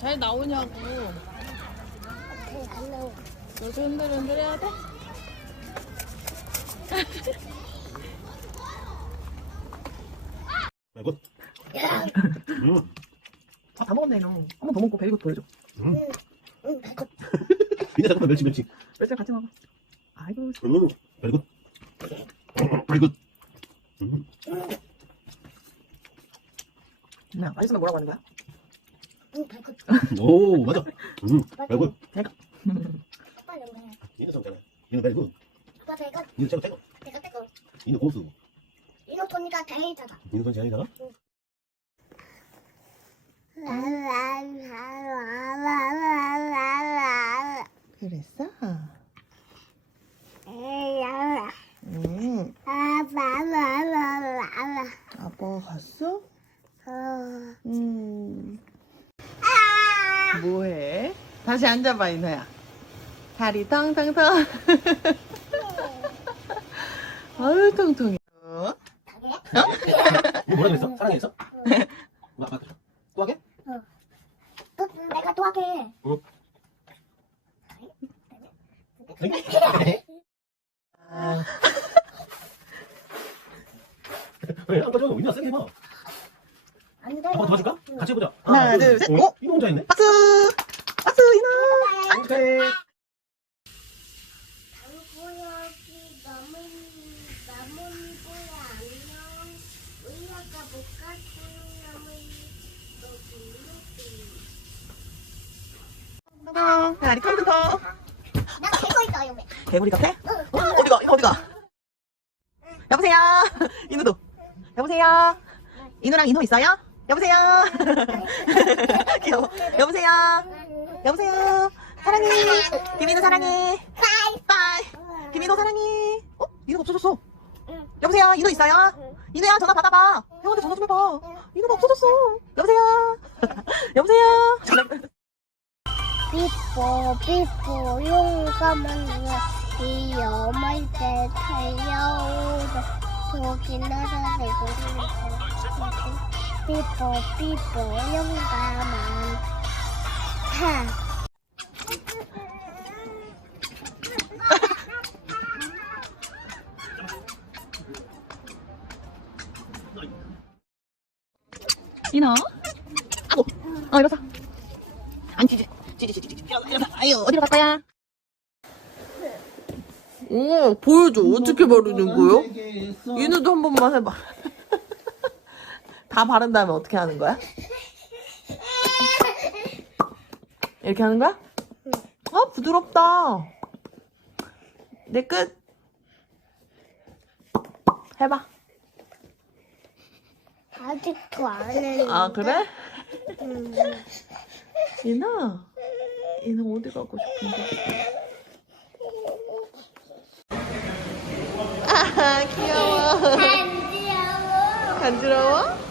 잘 나오냐고. 안 나와. 너도 흔들흔들 해야 돼? 말고. 음. 아, 다 먹었네, 너. 한번 더 먹고 베리고 보여줘. 음. 응, 발톱. 그냥 잠깐만 멸치 멸치. 멸치 같이 먹어. 아이고, 음. 말고. 말고. 음. 야, 맛있으면 뭐라고 하는 거야? 응. 오 맞아. 음. 말고. 아빠 영상. 얘는 성잖아. 얘는 말고. 아빠 배가 얘는 짱 짱. 배가 떼고. 얘는 고수. 이거 보니까 다행이잖아. 얘는 손 장이잖아. 그랬어? 응. 아빠가 갔어? 음. 뭐해? 다시 앉아봐, 이노야. 다리 텅텅텅. 아유, 통통해. 어? 뭐라 그랬어? 사랑했어? 뭐 아빠 또 하게? 또 내가 또 하게. 왜? 아까 좀 이나 세게 해봐. 안 돼. 아빠 도와줄까? 같이 해보자. 하나, 둘, 셋. 어? 이거 혼자 했네. 박수! 박수! 오케이. 당구역이 안녕. 너 불렀지. 다리 텅텅텅. 나 여기. 개구리 같아? 어, 어디가? 이거 어디가? 여보세요? 인우도. 여보세요? 인우랑 인호 있어요? 여보세요? 귀여워. 여보세요? 여보세요? 사랑해. 김인우 사랑해. 빠이. 김인호 사랑해. 어? 인우가 없어졌어. 응. 여보세요? 인호 있어요? 응. 인우야 전화 받아봐. 형한테 전화 좀 해봐. 인우가 없어졌어. 여보세요? 여보세요? 전화. 삐뽀 삐뽀 용감한 위험할 때 달려오다 저기 날아내고 삐뽀 삐뽀 용감한 하 인호? 아고. 어, 일어서. 안 찌지. 찌지, 찌지, 찌지. 일어서, 일어서. 아유, 어디로 갈 거야? 오, 보여줘. 어떻게 바르는 거요? 인우도 한 번만 해봐. 다 바른 다음에 어떻게 하는 거야? 이렇게 하는 거야? 아, 부드럽다. 내 끝. 해봐. 아직도 안 해. 아, 그래? 음. 이나, 이나 어디 가고 싶은데? 아, 귀여워. 안 귀여워. 간지러워?